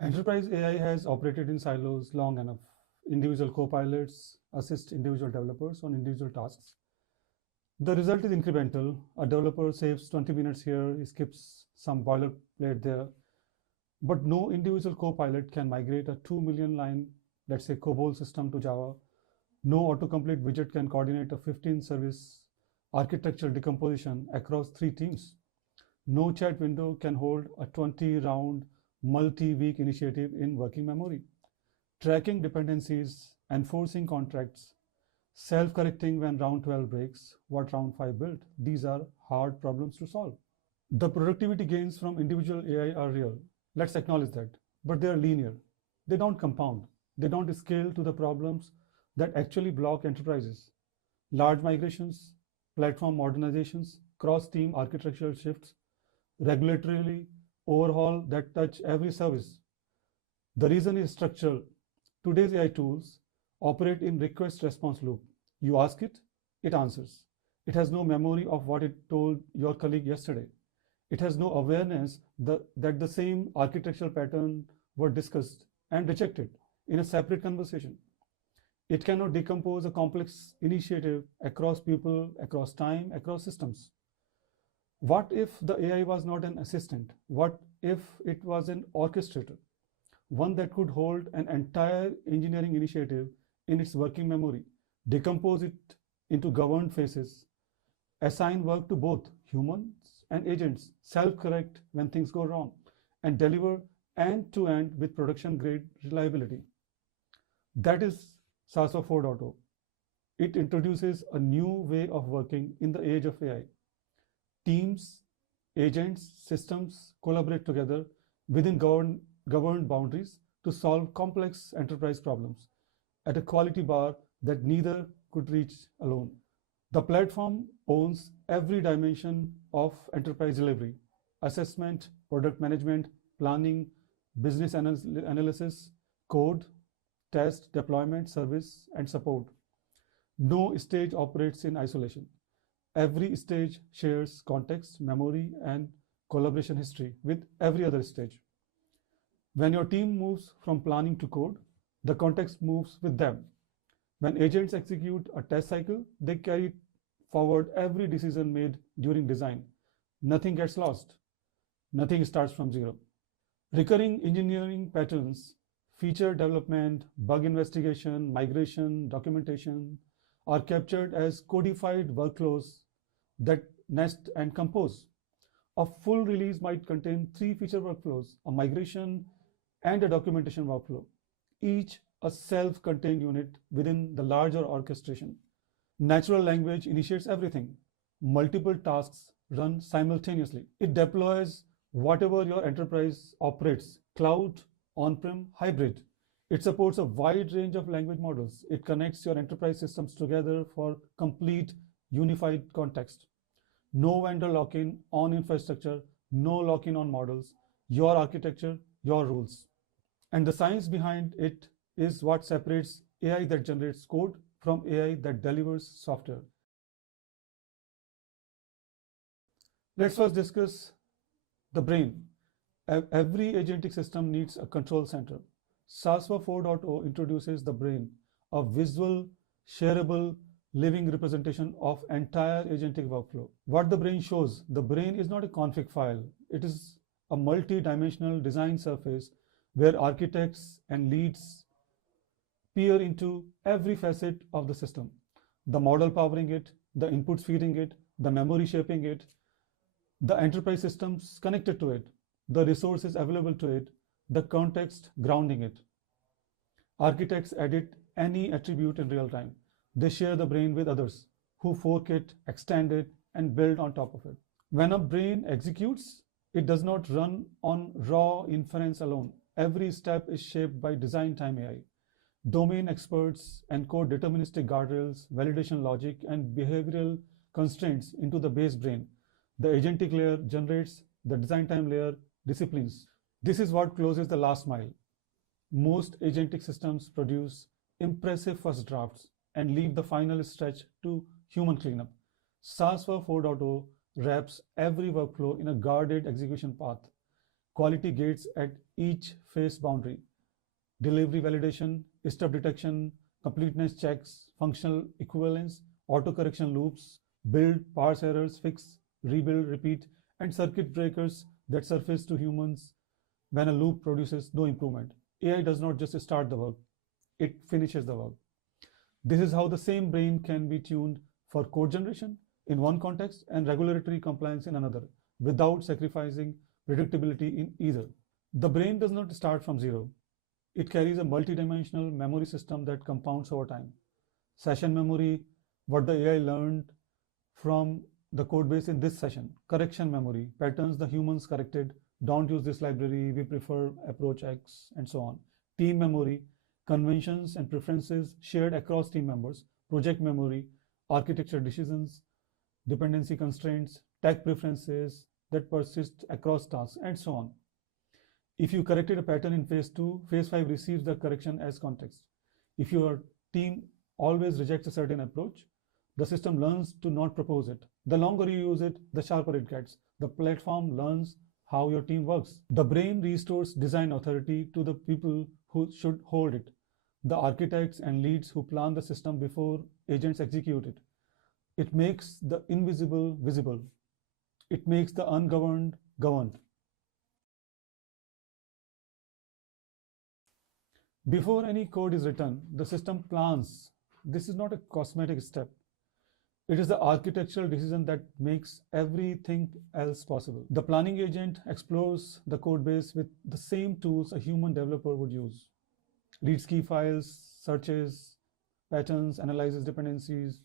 Enterprise AI has operated in silos long enough. Individual copilots assist individual developers on individual tasks. The result is incremental. A developer saves 20 minutes here, he skips some boilerplate there, but no individual copilot can migrate a 2 million line, let's say, COBOL system to Java. No autocomplete widget can coordinate a 15 service architectural decomposition across 3 teams. No chat window can hold a 20 round multi-week initiative in working memory. Tracking dependencies, enforcing contracts, self-correcting when round 12 breaks what round 5 built. These are hard problems to solve. The productivity gains from individual AI are real. Let's acknowledge that. But they are linear. They don't compound. They don't scale to the problems that actually block enterprises. Large migrations, platform modernizations, cross-team architectural shifts, regulatorily overhaul that touch every service. The reason is structural. Today's AI tools operate in request response loop. You ask it, it answers. It has no memory of what it told your colleague yesterday. It has no awareness that the same architectural pattern were discussed and rejected in a separate conversation. It cannot decompose a complex initiative across people, across time, across systems. What if the AI was not an assistant? What if it was an orchestrator? One that could hold an entire engineering initiative in its working memory, decompose it into governed phases, assign work to both humans and agents, self-correct when things go wrong, and deliver end-to-end with production-grade reliability. That is SASVA 4.0. It introduces a new way of working in the age of AI. Teams, agents, systems collaborate together within governed boundaries to solve complex enterprise problems at a quality bar that neither could reach alone. The platform owns every dimension of enterprise delivery: assessment, product management, planning, business analysis, code, test, deployment, service, and support. No stage operates in isolation. Every stage shares context, memory, and collaboration history with every other stage. When your team moves from planning to code, the context moves with them. When agents execute a test cycle, they carry forward every decision made during design. Nothing gets lost. Nothing starts from zero. Recurring engineering patterns, feature development, bug investigation, migration, documentation are captured as codified workflows that nest and compose. A full release might contain 3 feature workflows: a migration and a documentation workflow, each a self-contained unit within the larger orchestration. Natural language initiates everything. Multiple tasks run simultaneously. It deploys whatever your enterprise operates: cloud, on-prem, hybrid. It supports a wide range of language models. It connects your enterprise systems together for complete unified context. No vendor lock-in on infrastructure, no lock-in on models, your architecture, your rules. And the science behind it is what separates AI that generates code from AI that delivers software. Let's first discuss the brain. Every agentic system needs a control center. SASVA 4.0 introduces the brain, a visual, shareable, living representation of entire agentic workflow. What the brain shows: the brain is not a config file. It is a multi-dimensional design surface where architects and leads peer into every facet of the system. The model powering it, the inputs feeding it, the memory shaping it, the enterprise systems connected to it, the resources available to it, the context grounding it. Architects edit any attribute in real time. They share the brain with others who fork it, extend it, and build on top of it. When a brain executes, it does not run on raw inference alone. Every step is shaped by design time AI. Domain experts encode deterministic guardrails, validation logic, and behavioral constraints into the base brain. The agentic layer generates, the design time layer disciplines. This is what closes the last mile. Most agentic systems produce impressive first drafts and leave the final stretch to human cleanup. SASVA 4.0 wraps every workflow in a guarded execution path. quality gates at each phase boundary: delivery validation, step detection, completeness checks, functional equivalence, auto-correction loops, build, parse errors, fix, rebuild, repeat, and circuit breakers that surface to humans when a loop produces no improvement. AI does not just start the work, it finishes the work. This is how the same brain can be tuned for code generation in one context and regulatory compliance in another, without sacrificing predictability in either. The brain does not start from zero. It carries a multidimensional memory system that compounds over time. Session memory, what the AI learned from the code base in this session. Correction memory, patterns the humans corrected, don't use this library, we prefer approach X, and so on. Team memory, conventions and preferences shared across team members. Project memory, architecture decisions, dependency constraints, tech preferences that persist across tasks, and so on. If you corrected a pattern in phase 2, phase 5 receives the correction as context. If your team always rejects a certain approach, the system learns to not propose it. The longer you use it, the sharper it gets. The platform learns how your team works. The brain restores design authority to the people who should hold it, the architects and leads who plan the system before agents execute it. It makes the invisible visible. It makes the ungoverned governed. Before any code is written, the system plans. This is not a cosmetic step. It is the architectural decision that makes everything else possible. The planning agent explores the code base with the same tools a human developer would use. Reads key files, searches patterns, analyzes dependencies,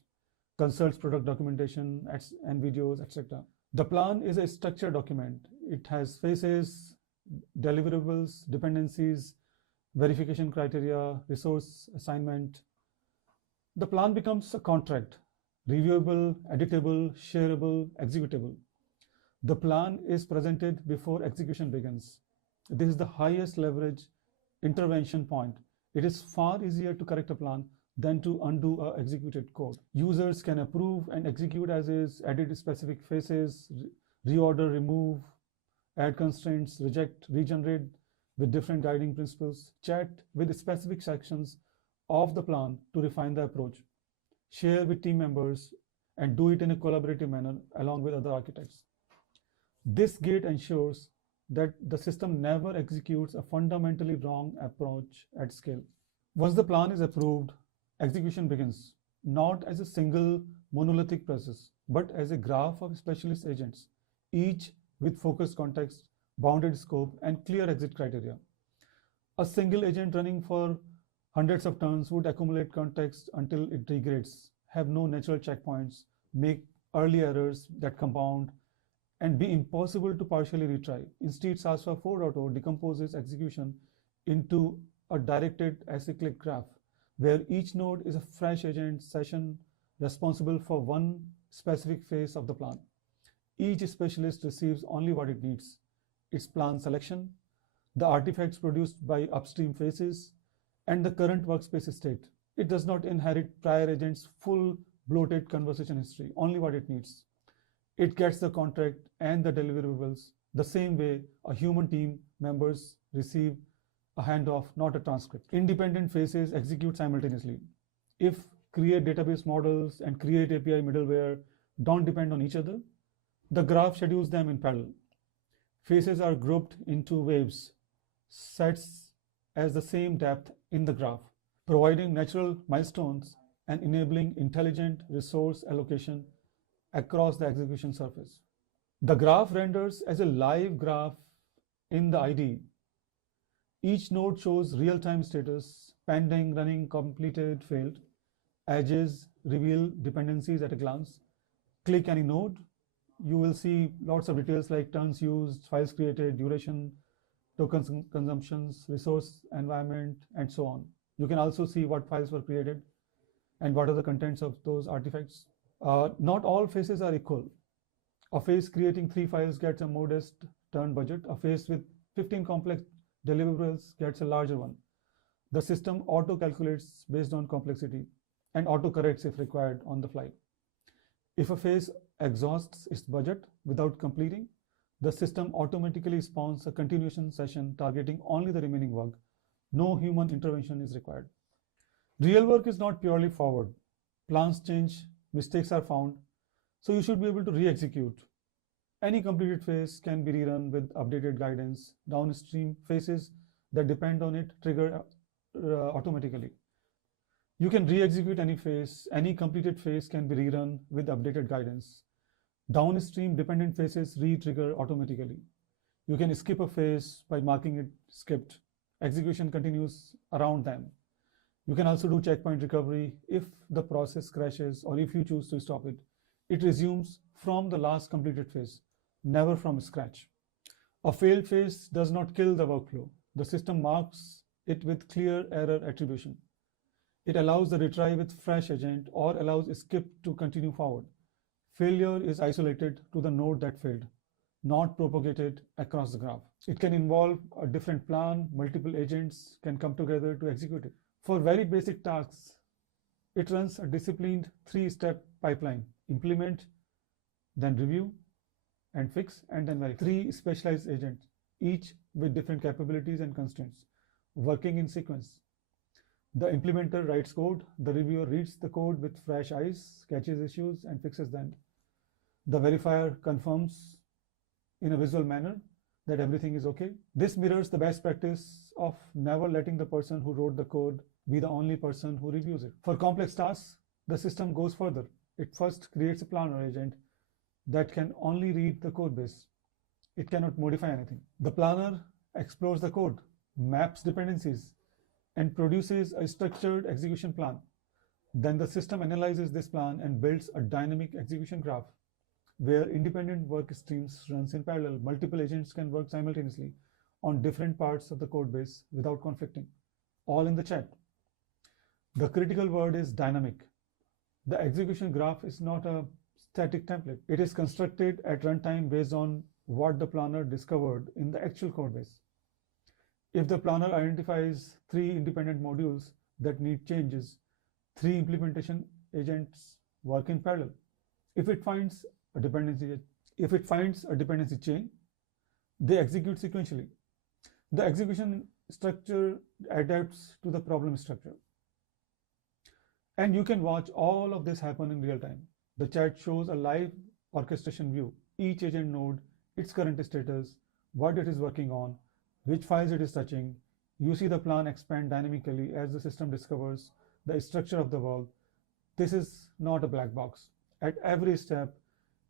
consults product documentation and videos, etc. The plan is a structured document. It has phases, deliverables, dependencies, verification criteria, resource assignment. The plan becomes a contract: reviewable, editable, shareable, executable. The plan is presented before execution begins. This is the highest leverage intervention point. It is far easier to correct a plan than to undo a executed code. Users can approve and execute as is, edit specific phases, reorder, remove, add constraints, reject, regenerate with different guiding principles, chat with specific sections of the plan to refine the approach, share with team members, and do it in a collaborative manner along with other architects. This gate ensures that the system never executes a fundamentally wrong approach at scale. Once the plan is approved, execution begins, not as a single monolithic process, but as a graph of specialist agents, each with focused context, bounded scope, and clear exit criteria. A single agent running for hundreds of turns would accumulate context until it degrades, have no natural checkpoints, make early errors that compound, and be impossible to partially retry. Instead, SASVA 4.0 decomposes execution into a directed acyclic graph, where each node is a fresh agent session responsible for one specific phase of the plan. Each specialist receives only what it needs: its plan selection, the artifacts produced by upstream phases, and the current workspace state. It does not inherit prior agents' full bloated conversation history, only what it needs. It gets the contract and the deliverables the same way a human team members receive a handoff, not a transcript. Independent phases execute simultaneously. If create database models and create API middleware don't depend on each other, the graph schedules them in parallel. Phases are grouped into waves, sets as the same depth in the graph, providing natural milestones and enabling intelligent resource allocation across the execution surface. The graph renders as a live graph in the IDE. Each node shows real-time status: pending, running, completed, failed. Edges reveal dependencies at a glance. Click any node, you will see lots of details like turns used, files created, duration, tokens consumptions, resource environment, and so on. You can also see what files were created and what are the contents of those artifacts. Not all phases are equal. A phase creating 3 files gets a modest turn budget. A phase with 15 complex deliverables gets a larger one. The system auto-calculates based on complexity and auto-corrects if required on the fly. If a phase exhausts its budget without completing, the system automatically spawns a continuation session targeting only the remaining work. No human intervention is required. Real work is not purely forward. Plans change, mistakes are found, so you should be able to re-execute. Any completed phase can be rerun with updated guidance. Downstream phases that depend on it trigger automatically. You can re-execute any phase. Any completed phase can be rerun with updated guidance. Downstream dependent phases re-trigger automatically. You can skip a phase by marking it skipped. Execution continues around them. You can also do checkpoint recovery if the process crashes or if you choose to stop it. It resumes from the last completed phase, never from scratch. A failed phase does not kill the workflow. The system marks it with clear error attribution. It allows the retry with fresh agent or allows skip to continue forward. Failure is isolated to the node that failed, not propagated across the graph. It can involve a different plan. Multiple agents can come together to execute it. For very basic tasks, it runs a disciplined 3-step pipeline: implement, then review, and fix, and then verify. 3 specialized agents, each with different capabilities and constraints, working in sequence. The implementer writes code, the reviewer reads the code with fresh eyes, catches issues, and fixes them. The verifier confirms in a visual manner that everything is okay. This mirrors the best practice of never letting the person who wrote the code be the only person who reviews it. For complex tasks, the system goes further. It first creates a planner agent that can only read the code base. It cannot modify anything. The planner explores the code, maps dependencies, and produces a structured execution plan. Then the system analyzes this plan and builds a dynamic execution graph where independent work streams runs in parallel. Multiple agents can work simultaneously on different parts of the code base without conflicting, all in the chat. The critical word is dynamic. The execution graph is not a static template. It is constructed at runtime based on what the planner discovered in the actual code base. If the planner identifies 3 independent modules that need changes, 3 implementation agents work in parallel. If it finds a dependency chain, they execute sequentially. The execution structure adapts to the problem structure. And you can watch all of this happen in real time. The chat shows a live orchestration view. Each agent node, its current status, what it is working on, which files it is touching. You see the plan expand dynamically as the system discovers the structure of the work. This is not a black box. At every step,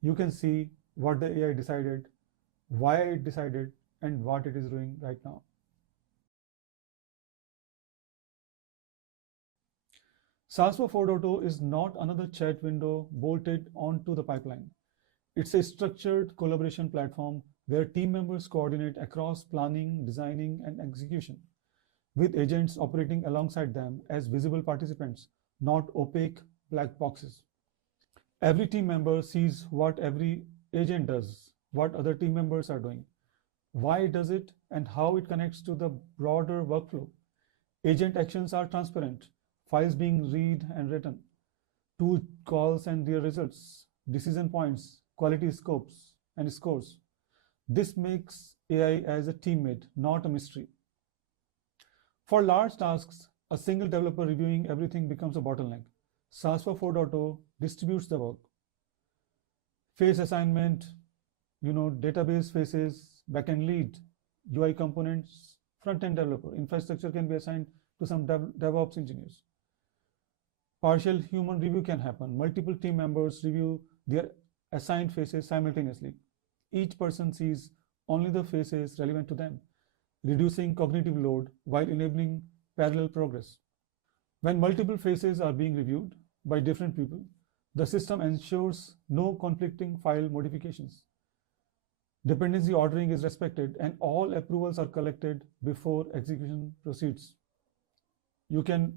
you can see what the AI decided, why it decided, and what it is doing right now. SASVA 4.0 is not another chat window bolted onto the pipeline. It's a structured collaboration platform where team members coordinate across planning, designing, and execution, with agents operating alongside them as visible participants, not opaque black boxes. Every team member sees what every agent does, what other team members are doing, why it does it, and how it connects to the broader workflow. Agent actions are transparent, files being read and written, tool calls and their results, decision points, quality scopes, and scores. This makes AI as a teammate, not a mystery. For large tasks, a single developer reviewing everything becomes a bottleneck. SASVA 4.0 distributes the work. Phase assignment, database phases, backend lead, UI components, front-end developer. Infrastructure can be assigned to some DevOps engineers. Partial human review can happen. Multiple team members review their assigned phases simultaneously. Each person sees only the phases relevant to them, reducing cognitive load while enabling parallel progress. When multiple phases are being reviewed by different people, the system ensures no conflicting file modifications. Dependency ordering is respected and all approvals are collected before execution proceeds. You can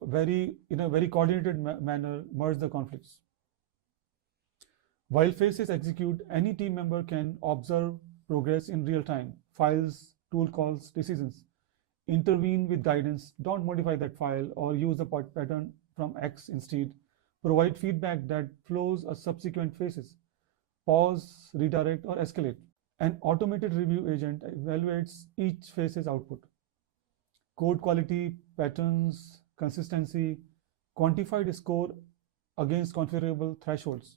in a very coordinated manner merge the conflicts. While phases execute, any team member can observe progress in real time, files, tool calls, decisions. Intervene with guidance, don't modify that file or use the pattern from X instead. Provide feedback that flows a subsequent phases. Pause, redirect, or escalate. An automated review agent evaluates each phase's output. Code quality, patterns, consistency, quantified score against configurable thresholds,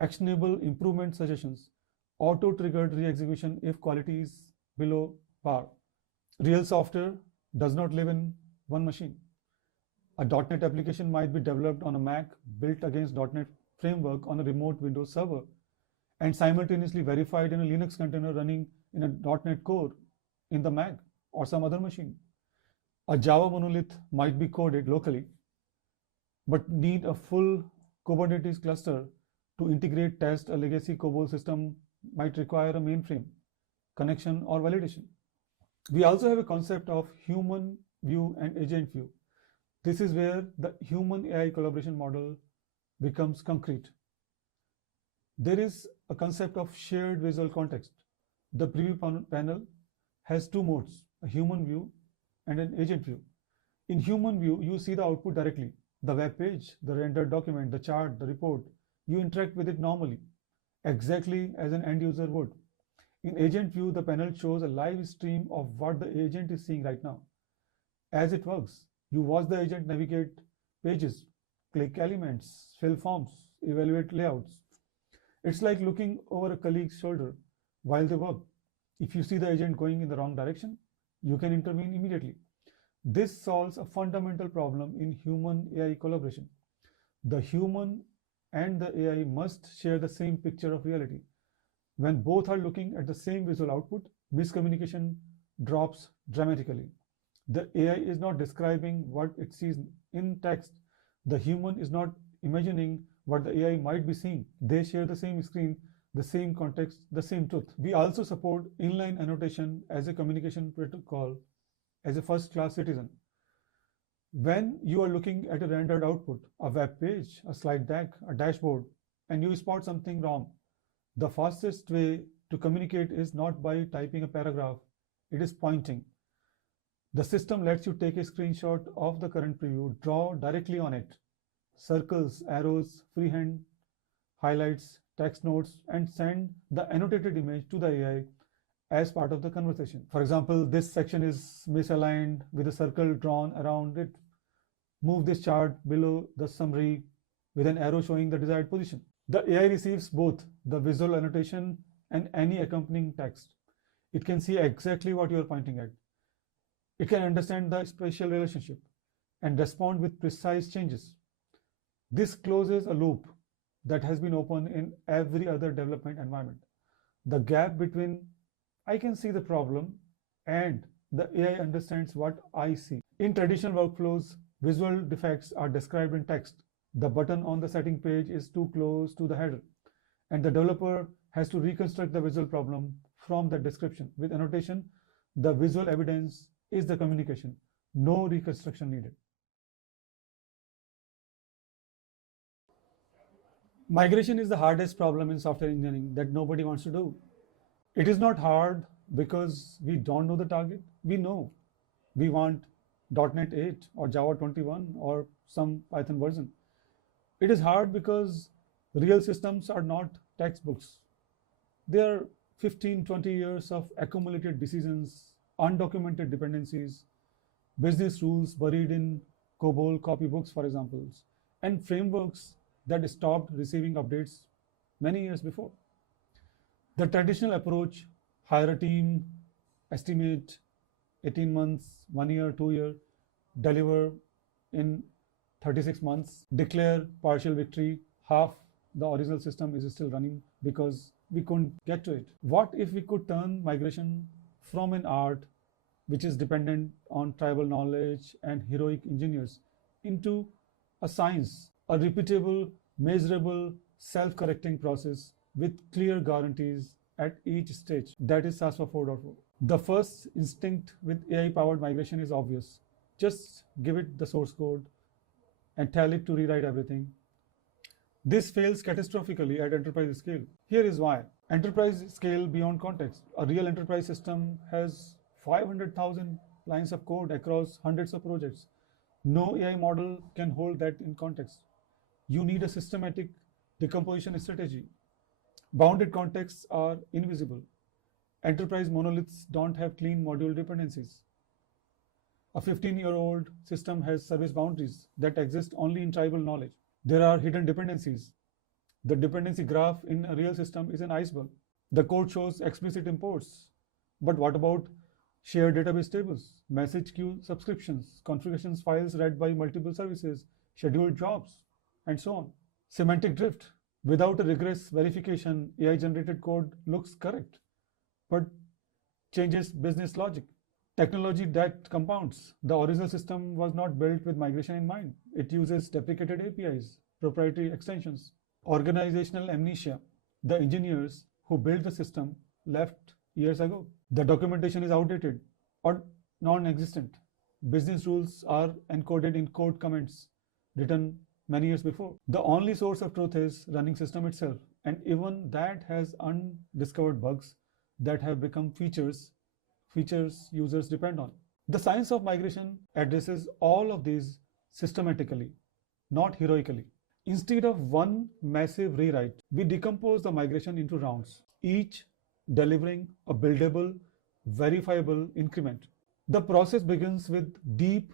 actionable improvement suggestions, auto-triggered re-execution if quality is below par. Real software does not live in one machine. A .NET application might be developed on a Mac, built against .NET framework on a remote Windows server, and simultaneously verified in a Linux container running in a .NET core in the Mac or some other machine. A Java monolith might be coded locally, but need a full Kubernetes cluster to integrate, test. A legacy COBOL system might require a mainframe connection or validation. We also have a concept of human view and agent view. This is where the human AI collaboration model becomes concrete. There is a concept of shared visual context. The preview panel has two modes, a human view and an agent view. In human view, you see the output directly, the web page, the rendered document, the chart, the report. You interact with it normally, exactly as an end user would. In agent view, the panel shows a live stream of what the agent is seeing right now. As it works, you watch the agent navigate pages, click elements, fill forms, evaluate layouts. It's like looking over a colleague's shoulder while they work. If you see the agent going in the wrong direction, you can intervene immediately. This solves a fundamental problem in human AI collaboration. The human and the AI must share the same picture of reality. When both are looking at the same visual output, miscommunication drops dramatically. The AI is not describing what it sees in text. The human is not imagining what the AI might be seeing. They share the same screen, the same context, the same truth. We also support inline annotation as a communication protocol as a first-class citizen. When you are looking at a rendered output, a web page, a slide deck, a dashboard, and you spot something wrong, the fastest way to communicate is not by typing a paragraph, it is pointing. The system lets you take a screenshot of the current preview, draw directly on it, circles, arrows, freehand highlights, text notes, and send the annotated image to the AI as part of the conversation. For example, this section is misaligned with a circle drawn around it. Move this chart below the summary with an arrow showing the desired position. The AI receives both the visual annotation and any accompanying text. It can see exactly what you are pointing at. It can understand the spatial relationship and respond with precise changes. This closes a loop that has been open in every other development environment. The gap between I can see the problem and the AI understands what I see. In traditional workflows, visual defects are described in text. The button on the setting page is too close to the header, and the developer has to reconstruct the visual problem from that description. With annotation, the visual evidence is the communication. No reconstruction needed. Migration is the hardest problem in software engineering that nobody wants to do. It is not hard because we don't know the target. We know we want .NET 8 or Java 21 or some Python version. It is hard because real systems are not textbooks. They are 15, 20 years of accumulated decisions, undocumented dependencies, business rules buried in COBOL copybooks, for example, and frameworks that stopped receiving updates many years before. The traditional approach, hire a team, estimate 18 months, 1 year, 2 year, deliver in 36 months, declare partial victory, half the original system is still running because we couldn't get to it. What if we could turn migration from an art which is dependent on tribal knowledge and heroic engineers into a science, a repeatable, measurable, self-correcting process with clear guarantees at each stage? That is SASVA 4.0. The first instinct with AI-powered migration is obvious. Just give it the source code and tell it to rewrite everything. This fails catastrophically at enterprise scale. Here is why. Enterprise scale beyond context. A real enterprise system has 500,000 lines of code across hundreds of projects. No AI model can hold that in context. You need a systematic decomposition strategy. Bounded contexts are invisible. Enterprise monoliths don't have clean module dependencies. A 15-year-old system has service boundaries that exist only in tribal knowledge. There are hidden dependencies. The dependency graph in a real system is an iceberg. The code shows explicit imports. But what about shared database tables, message queue subscriptions, configurations files read by multiple services, scheduled jobs, and so on? Semantic drift. Without a rigorous verification, AI-generated code looks correct, but changes business logic. Technology that compounds. The original system was not built with migration in mind. It uses deprecated APIs, proprietary extensions, organizational amnesia. The engineers who built the system left years ago. The documentation is outdated or non-existent. Business rules are encoded in code comments written many years before. The only source of truth is running system itself, and even that has undiscovered bugs that have become features users depend on. The science of migration addresses all of these systematically, not heroically. Instead of one massive rewrite, we decompose the migration into rounds, each delivering a buildable, verifiable increment. The process begins with deep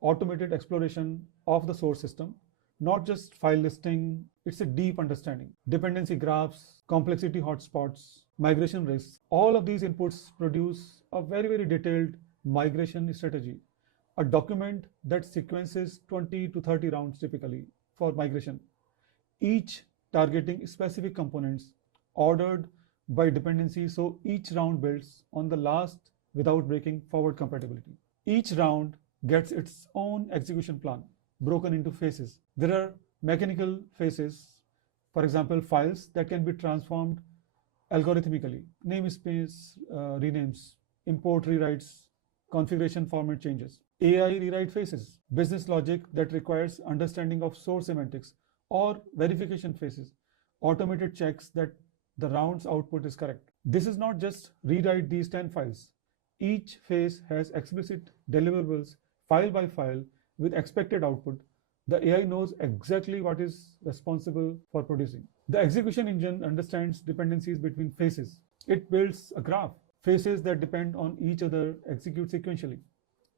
automated exploration of the source system, not just file listing, it's a deep understanding. Dependency graphs, complexity hotspots, migration risks, all of these inputs produce a very, very detailed migration strategy, a document that sequences 20 to 30 rounds typically for migration, each targeting specific components ordered by dependency, so each round builds on the last without breaking forward compatibility. Each round gets its own execution plan, broken into phases. There are mechanical phases, for example, files that can be transformed algorithmically, namespace renames, import rewrites, configuration format changes. AI rewrite phases, business logic that requires understanding of source semantics, or verification phases, automated checks that the round's output is correct. This is not just rewrite these 10 files. Each phase has explicit deliverables file by file with expected output. The AI knows exactly what is responsible for producing. The execution engine understands dependencies between phases. It builds a graph. Phases that depend on each other execute sequentially.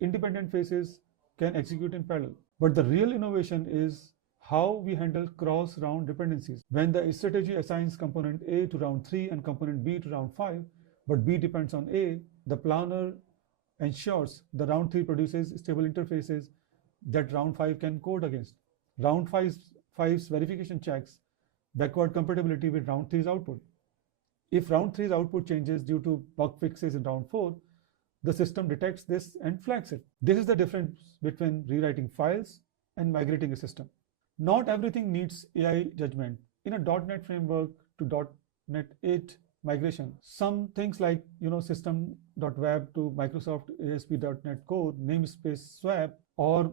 Independent phases can execute in parallel. But the real innovation is how we handle cross-round dependencies. When the strategy assigns component A to round 3 and component B to round 5, but B depends on A, the planner ensures the round 3 produces stable interfaces that round 5 can code against. Round 5's verification checks backward compatibility with round 3's output. If round 3's output changes due to bug fixes in round 4, the system detects this and flags it. This is the difference between rewriting files and migrating a system. Not everything needs AI judgment. In a .NET framework to .NET 8 migration, some things like system.web to Microsoft ASP.NET Core, namespace swap, or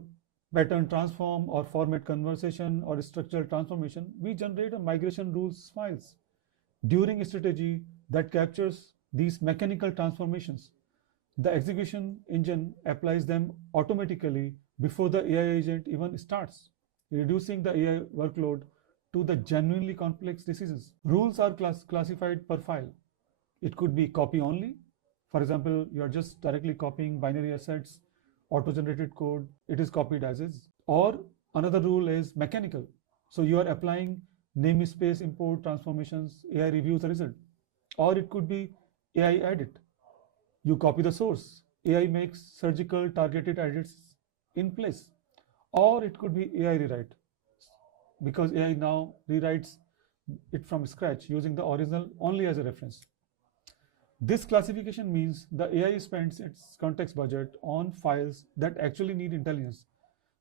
pattern transform, or format conversion, or structural transformation, we generate a migration rules files during a strategy that captures these mechanical transformations. The execution engine applies them automatically before the AI agent even starts, reducing the AI workload to the genuinely complex decisions. Rules are classified per file. It could be copy only. For example, you're just directly copying binary assets, auto-generated code, it is copied as is. Or another rule is mechanical. So you are applying namespace import transformations, AI reviews the result. Or it could be AI edit. You copy the source, AI makes surgical targeted edits in place. Or it could be AI rewrite, because AI now rewrites it from scratch using the original only as a reference. This classification means the AI spends its context budget on files that actually need intelligence,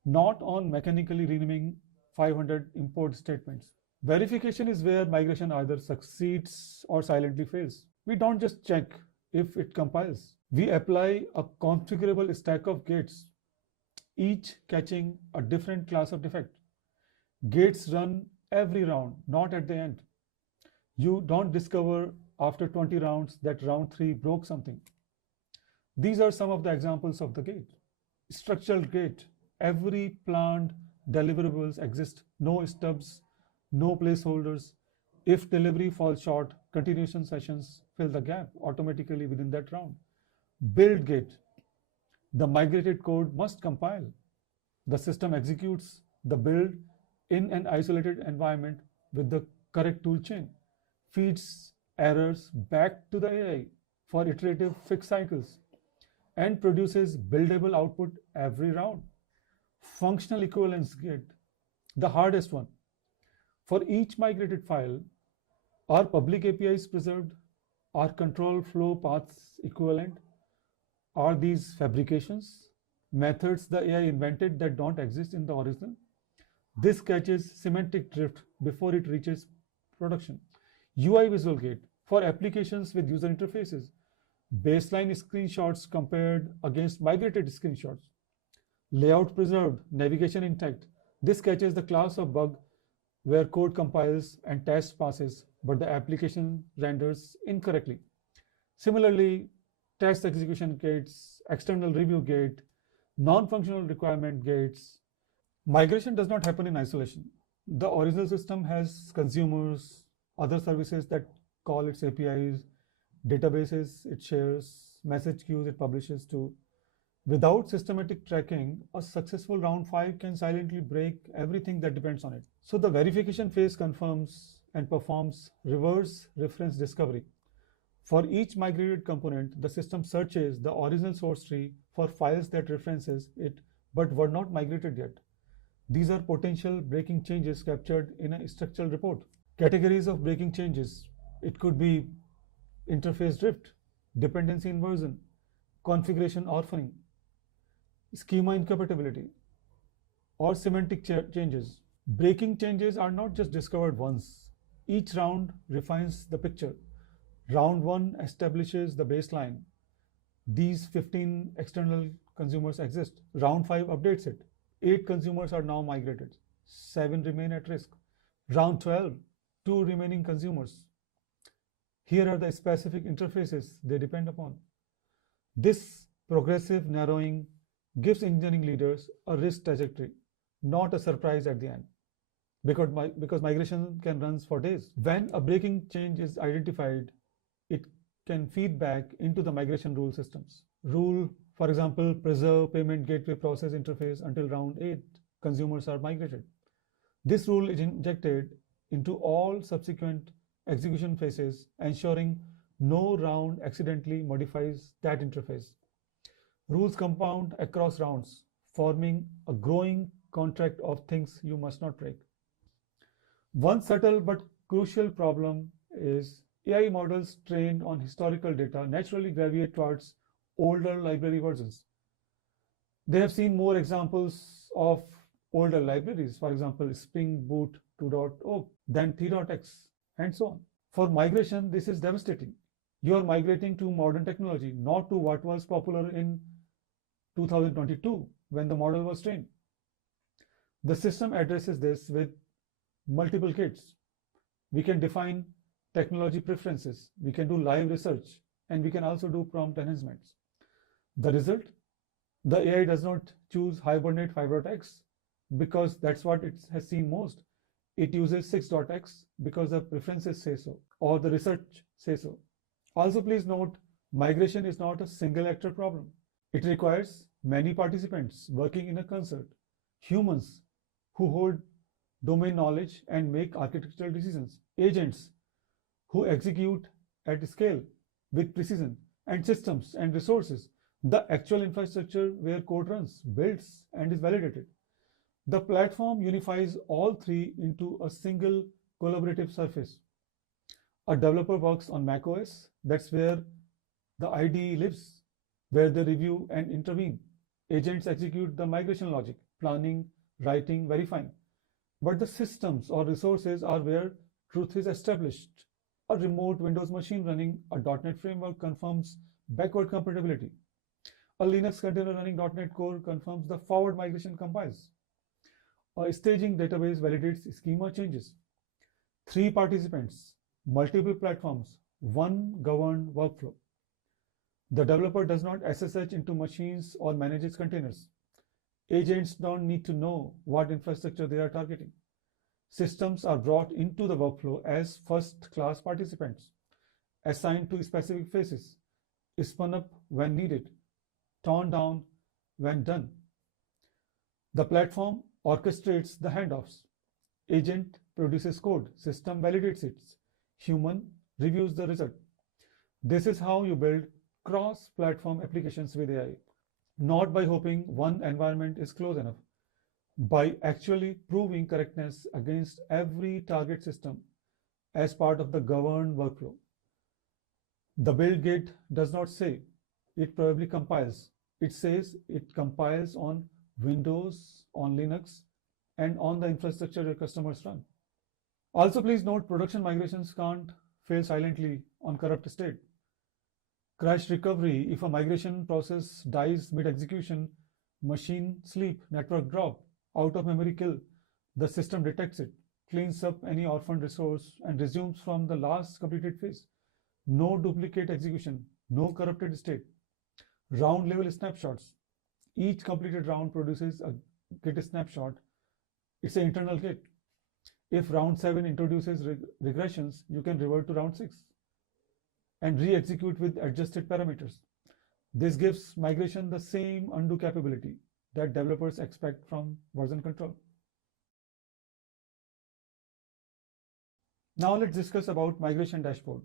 not on mechanically renaming 500 import statements. Verification is where migration either succeeds or silently fails. We don't just check if it compiles. We apply a configurable stack of gates, each catching a different class of defect. Gates run every round, not at the end. You don't discover after 20 rounds that round 3 broke something. These are some of the examples of the gate. Structural gate. Every planned deliverables exist. No stubs, no placeholders. If delivery falls short, continuation sessions fill the gap automatically within that round. Build gate. The migrated code must compile. The system executes the build in an isolated environment with the correct tool chain, feeds errors back to the AI for iterative fix cycles, and produces buildable output every round. Functional equivalence gate, the hardest one. For each migrated file, are public APIs preserved? Are control flow paths equivalent? Are these fabrications, methods the AI invented that don't exist in the original? This catches semantic drift before it reaches production. UI visual gate for applications with user interfaces. Baseline screenshots compared against migrated screenshots. Layout preserved, navigation intact. This catches the class of bug where code compiles and test passes, but the application renders incorrectly. Similarly, test execution gates, external review gate, non-functional requirement gates. Migration does not happen in isolation. The original system has consumers, other services that call its APIs, databases it shares, message queues it publishes to. Without systematic tracking, a successful round 5 can silently break everything that depends on it. So the verification phase confirms and performs reverse reference discovery. For each migrated component, the system searches the original source tree for files that references it but were not migrated yet. These are potential breaking changes captured in a structural report. Categories of breaking changes. It could be interface drift, dependency inversion, configuration orphaning, schema incompatibility, or semantic changes. Breaking changes are not just discovered once. Each round refines the picture. Round 1 establishes the baseline. These 15 external consumers exist. Round 5 updates it. 8 consumers are now migrated. 7 remain at risk. Round 12, 2 remaining consumers. Here are the specific interfaces they depend upon. This progressive narrowing gives engineering leaders a risk trajectory, not a surprise at the end, because migration can run for days. When a breaking change is identified, it can feed back into the migration rule systems. Rule, for example, preserve payment gateway process interface until round 8 consumers are migrated. This rule is injected into all subsequent execution phases, ensuring no round accidentally modifies that interface. Rules compound across rounds, forming a growing contract of things you must not break. One subtle but crucial problem is AI models trained on historical data naturally gravitate towards older library versions. They have seen more examples of older libraries, for example, Spring Boot 2.0 than 3.x, and so on. For migration, this is devastating. You are migrating to modern technology, not to what was popular in 2022 when the model was trained. The system addresses this with multiple kits. We can define technology preferences, we can do live research, and we can also do prompt enhancements. The result? The AI does not choose Hibernate 5.x because that's what it has seen most. It uses 6.x because the preferences say so, or the research say so. Also, please note, migration is not a single actor problem. It requires many participants working in a concert, humans who hold domain knowledge and make architectural decisions, agents who execute at scale with precision, and systems and resources, the actual infrastructure where code runs, builds, and is validated. The platform unifies all three into a single collaborative surface. A developer works on macOS, that's where the IDE lives, where they review and intervene. Agents execute the migration logic, planning, writing, verifying. But the systems or resources are where truth is established. A remote Windows machine running a .NET framework confirms backward compatibility. A Linux container running .NET Core confirms the forward migration compiles. A staging database validates schema changes. 3 participants, multiple platforms, one governed workflow. The developer does not SSH into machines or manages containers. Agents don't need to know what infrastructure they are targeting. Systems are brought into the workflow as first-class participants, assigned to specific phases, spun up when needed, torn down when done. The platform orchestrates the handoffs. Agent produces code, system validates it, human reviews the result. This is how you build cross-platform applications with AI, not by hoping one environment is close enough, by actually proving correctness against every target system as part of the governed workflow. The build git does not say it probably compiles. It says it compiles on Windows, on Linux, and on the infrastructure your customers run. Also, please note production migrations can't fail silently on corrupt state. Crash recovery: if a migration process dies mid-execution, machine sleep, network drop, out of memory kill, the system detects it, cleans up any orphaned resource, and resumes from the last completed phase. No duplicate execution, no corrupted state. Round level snapshots: each completed round produces a git snapshot. It's an internal git. If round 7 introduces regressions, you can revert to round 6 and re-execute with adjusted parameters. This gives migration the same undo capability that developers expect from version control. Now let's discuss about migration dashboard.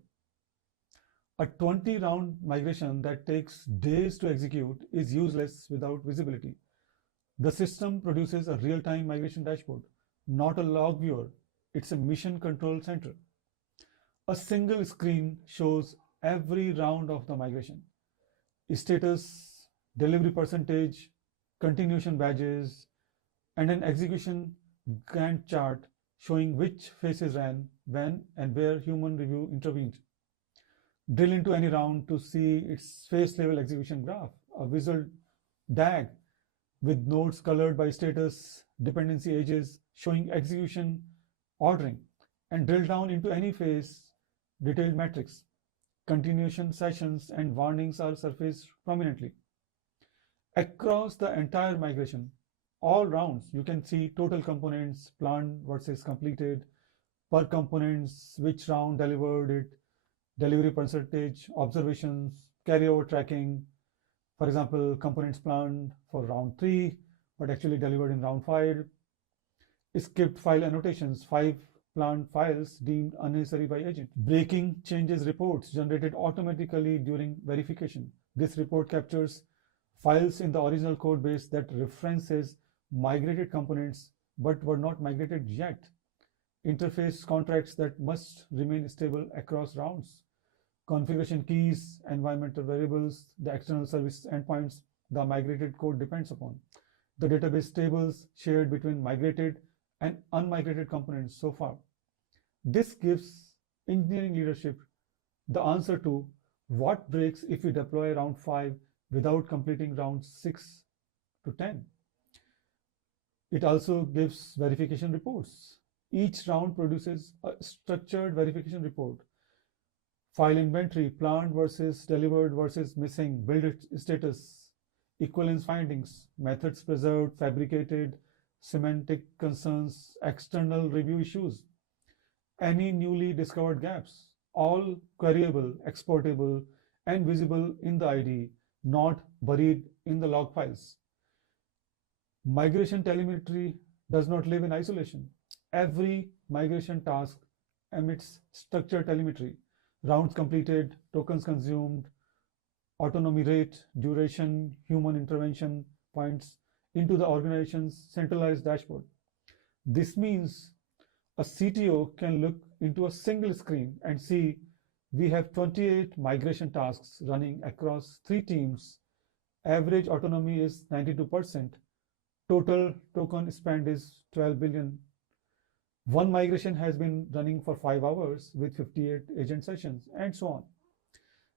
A 20-round migration that takes days to execute is useless without visibility. The system produces a real-time migration dashboard, not a log viewer. It's a mission control center. A single screen shows every round of the migration: status, delivery percentage, continuation badges, and an execution Gantt chart showing which phases ran, when, and where human review intervened. Drill into any round to see its phase level execution graph, a visual DAG with nodes colored by status, dependency ages, showing execution ordering, and drill down into any phase detailed metrics. Continuation sessions and warnings are surfaced prominently. Across the entire migration, all rounds, you can see total components, planned versus completed, per components, which round delivered it, delivery percentage, observations, carryover tracking. For example, components planned for round 3, but actually delivered in round 5. Skipped file annotations: 5 planned files deemed unnecessary by agent. Breaking changes reports generated automatically during verification. This report captures files in the original code base that references migrated components but were not migrated yet. Interface contracts that must remain stable across rounds. Configuration keys, environmental variables, the external service endpoints the migrated code depends upon. The database tables shared between migrated and unmigrated components so far. This gives engineering leadership the answer to what breaks if you deploy round 5 without completing round 6 to 10. It also gives verification reports. Each round produces a structured verification report: file inventory, planned versus delivered versus missing, build status, equivalence findings, methods preserved, fabricated, semantic concerns, external review issues, any newly discovered gaps, all queryable, exportable, and visible in the IDE, not buried in the log files. Migration telemetry does not live in isolation. Every migration task emits structured telemetry: rounds completed, tokens consumed, autonomy rate, duration, human intervention points into the organization's centralized dashboard. This means a CTO can look into a single screen and see we have 28 migration tasks running across 3 teams. Average autonomy is 92%. Total token spend is 12 billion. One migration has been running for 5 hours with 58 agent sessions, and so on.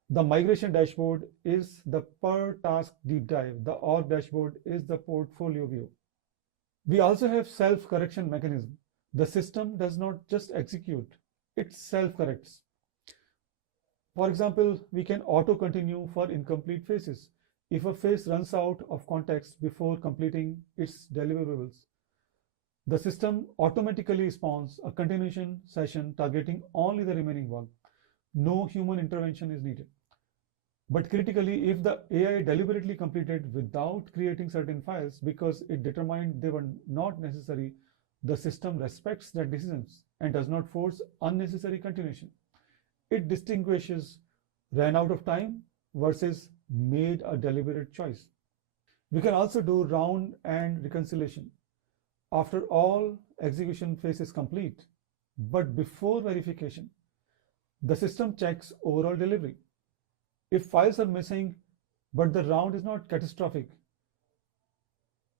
The migration dashboard is the per task deep dive. The org dashboard is the portfolio view. We also have self-correction mechanism. The system does not just execute, it self-corrects. For example, we can auto-continue for incomplete phases if a phase runs out of context before completing its deliverables. The system automatically spawns a continuation session targeting only the remaining work. No human intervention is needed. But critically, if the AI deliberately completed without creating certain files because it determined they were not necessary, the system respects that decisions and does not force unnecessary continuation. It distinguishes ran out of time versus made a deliberate choice. We can also do round and reconciliation. After all execution phase is complete, but before verification, the system checks overall delivery. If files are missing, but the round is not catastrophic,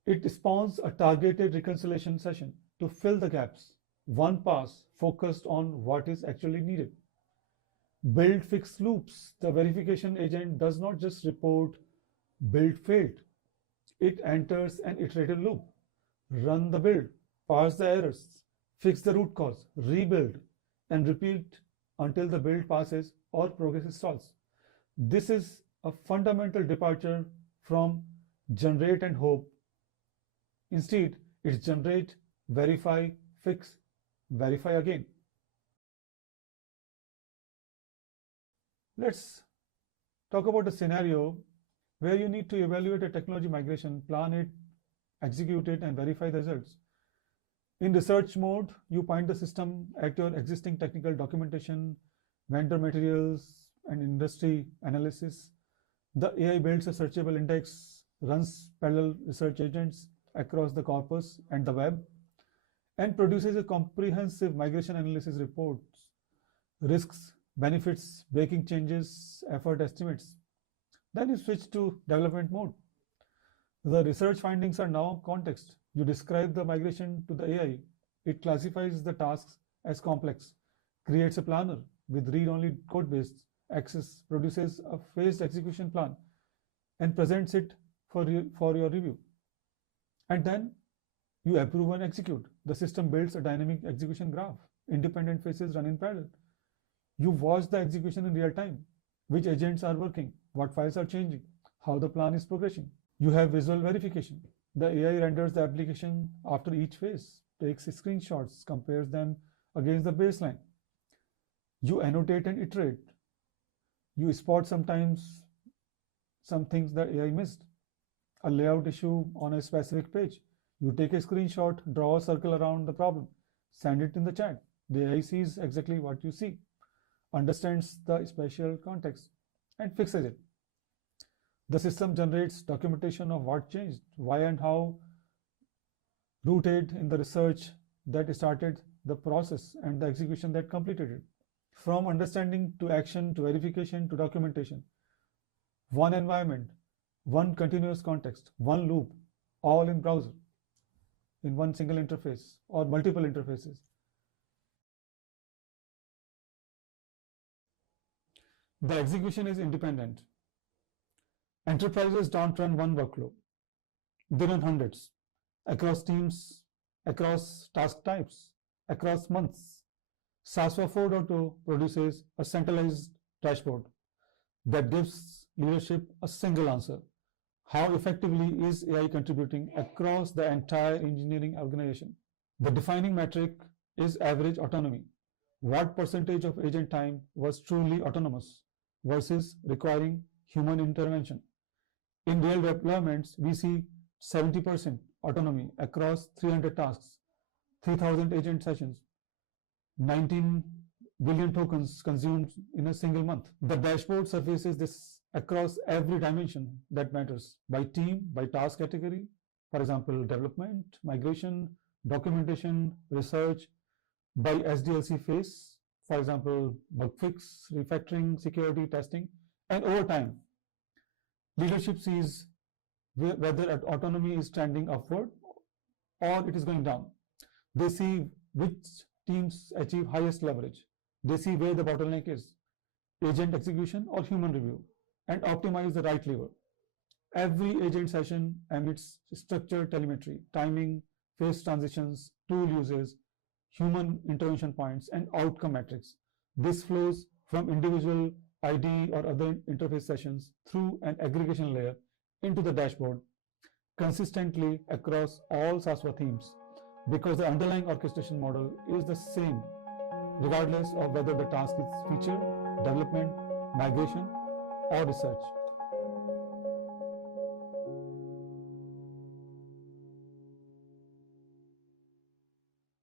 it spawns a targeted reconciliation session to fill the gaps. One pass focused on what is actually needed. Build fix loops. The verification agent does not just report build failed. It enters an iterative loop. Run the build, parse the errors, fix the root cause, rebuild, and repeat until the build passes or progress stalls. This is a fundamental departure from generate and hope. Instead, it's generate, verify, fix, verify again. Let's talk about a scenario where you need to evaluate a technology migration, plan it, execute it, and verify the results. In research mode, you point the system at your existing technical documentation, vendor materials, and industry analysis. The AI builds a searchable index, runs parallel research agents across the corpus and the web, and produces a comprehensive migration analysis report, risks, benefits, breaking changes, effort estimates. Then you switch to development mode. The research findings are now context. You describe the migration to the AI. It classifies the tasks as complex, creates a planner with read-only codebase access, produces a phased execution plan, and presents it for your review. And then you approve and execute. The system builds a dynamic execution graph. Independent phases run in parallel. You watch the execution in real time. Which agents are working, what files are changing, how the plan is progressing. You have visual verification. The AI renders the application after each phase, takes screenshots, compares them against the baseline. You annotate and iterate. You spot sometimes some things that AI missed. A layout issue on a specific page. You take a screenshot, draw a circle around the problem, send it in the chat. The AI sees exactly what you see, understands the spatial context, and fixes it. The system generates documentation of what changed, why and how, rooted in the research that started the process and the execution that completed it. From understanding to action to verification to documentation. One environment, one continuous context, one loop, all in browser, in one single interface or multiple interfaces. The execution is independent. Enterprises don't run one workflow. They run hundreds, across teams, across task types, across months. SASVA 4.0 produces a centralized dashboard that gives leadership a single answer. How effectively is AI contributing across the entire engineering organization? The defining metric is average autonomy. What percentage of agent time was truly autonomous versus requiring human intervention? In real deployments, we see 70% autonomy across 300 tasks, 3,000 agent sessions, 19 billion tokens consumed in a single month. The dashboard surfaces this across every dimension that matters, by team, by task category, for example, development, migration, documentation, research, by SDLC phase, for example, bug fix, refactoring, security testing, and over time, leadership sees whether autonomy is trending upward or it is going down. They see which teams achieve highest leverage. They see where the bottleneck is, agent execution or human review, and optimize the right lever. Every agent session emits structured telemetry, timing, phase transitions, tool uses, human intervention points, and outcome metrics. This flows from individual ID or other interface sessions through an aggregation layer into the dashboard consistently across all SASVA themes. because the underlying orchestration model is the same regardless of whether the task is feature, development, migration, or research.